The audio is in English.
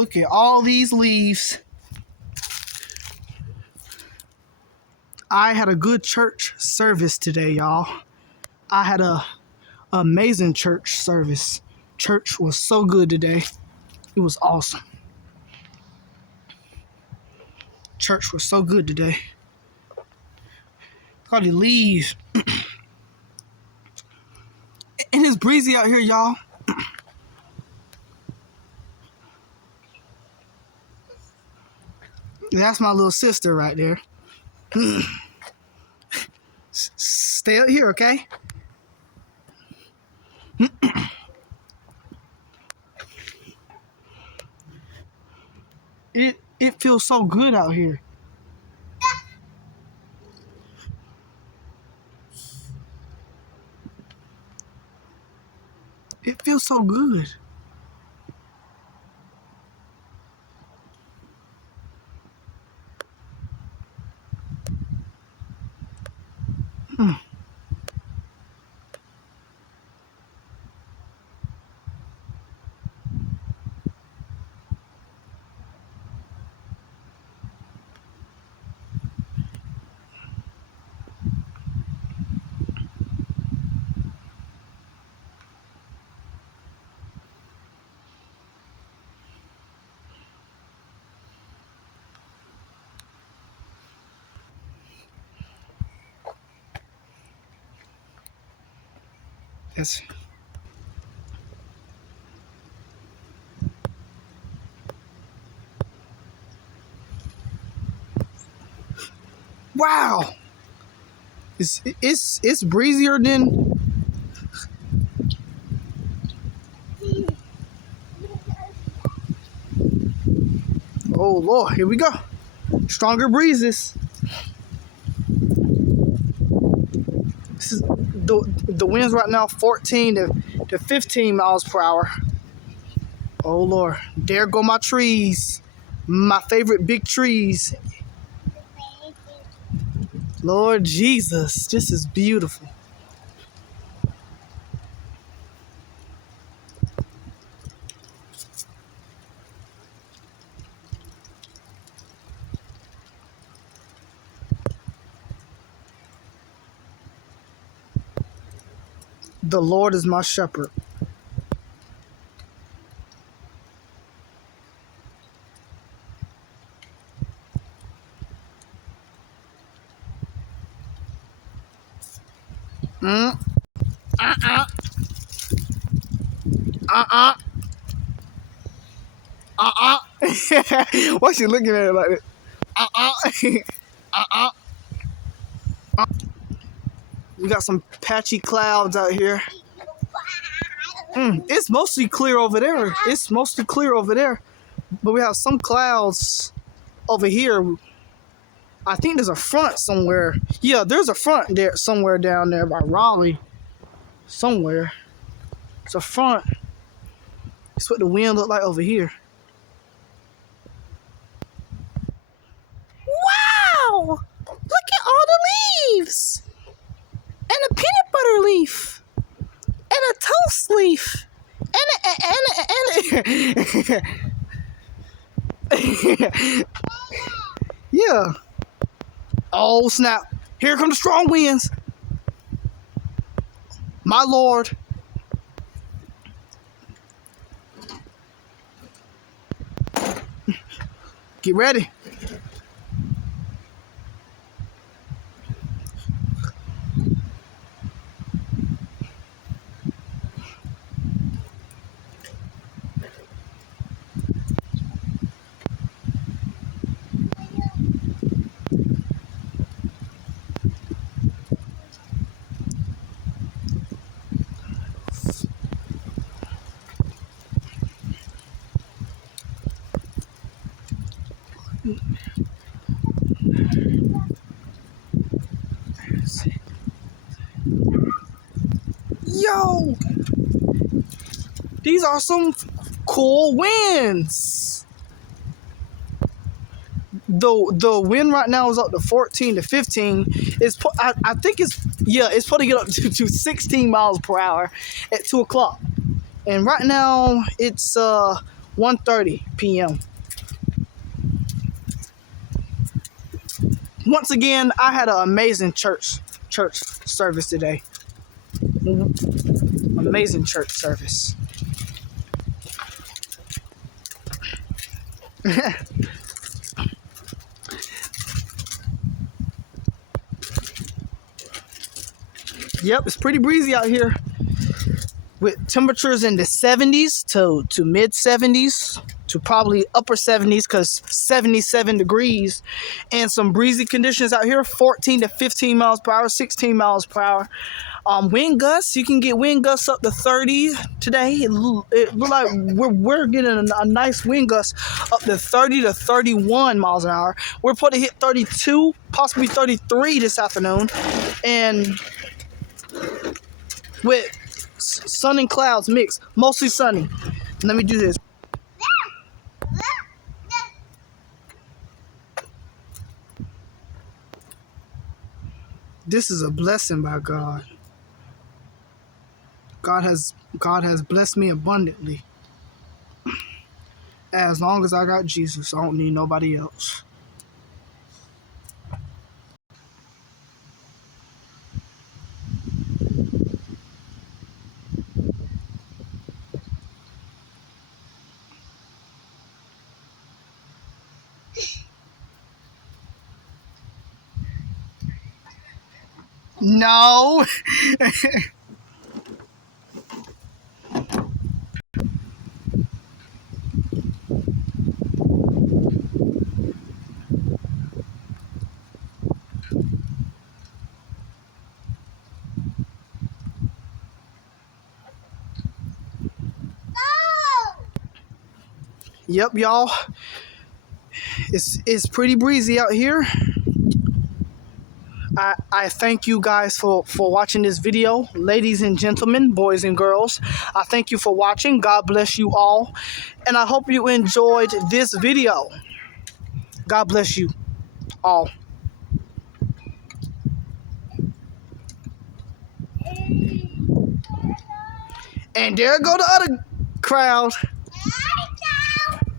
Look at all these leaves. I had a good church service today, y'all. I had a amazing church service. Church was so good today. It was awesome. Church was so good today. All the leaves. And it's breezy out here, y'all. That's my little sister right there. Stay out here, okay? It feels so good out here. It feels so good. Yes. Wow. It's breezier than. Oh Lord, here we go. Stronger breezes. This is the winds right now 14 to 15 miles per hour. Oh Lord, there go my trees. My favorite big trees. Lord Jesus, this is beautiful. The Lord is my shepherd. Why she looking at it like that? We got some patchy clouds out here. It's mostly clear over there. It's mostly clear over there. But we have some clouds over here. I think there's a front somewhere. Yeah, there's a front there somewhere down there by Raleigh. Somewhere. It's a front. It's what the wind look like over here. Wow! Look at all the leaves! And a peanut butter leaf! And a toast leaf! Yeah. Oh snap. Here come the strong winds. My Lord. Get ready. Yo, these are some cool winds. The wind right now is up to 14 to 15. I think it's supposed to get up to 16 miles per hour at 2 o'clock. And right now it's 1 1:30 p.m. Once again, I had an amazing church service today. Amazing church service. Yep, it's pretty breezy out here with temperatures in the 70s to mid 70s to probably upper 70s because 77 degrees, and some breezy conditions out here, 14 to 15 miles per hour, 16 miles per hour. Wind gusts, you can get wind gusts up to 30 today. It look like we're getting a nice wind gust up to 30 to 31 miles an hour. We're supposed to hit 32, possibly 33 this afternoon, and with sun and clouds mixed, mostly sunny. Let me do this. This is a blessing by God. God has blessed me abundantly. As long as I got Jesus, I don't need nobody else. No. Yep, y'all. It's pretty breezy out here. I thank you guys for watching this video. Ladies and gentlemen, boys and girls, I thank you for watching. God bless you all. And I hope you enjoyed this video. God bless you all. And there go the other crowd.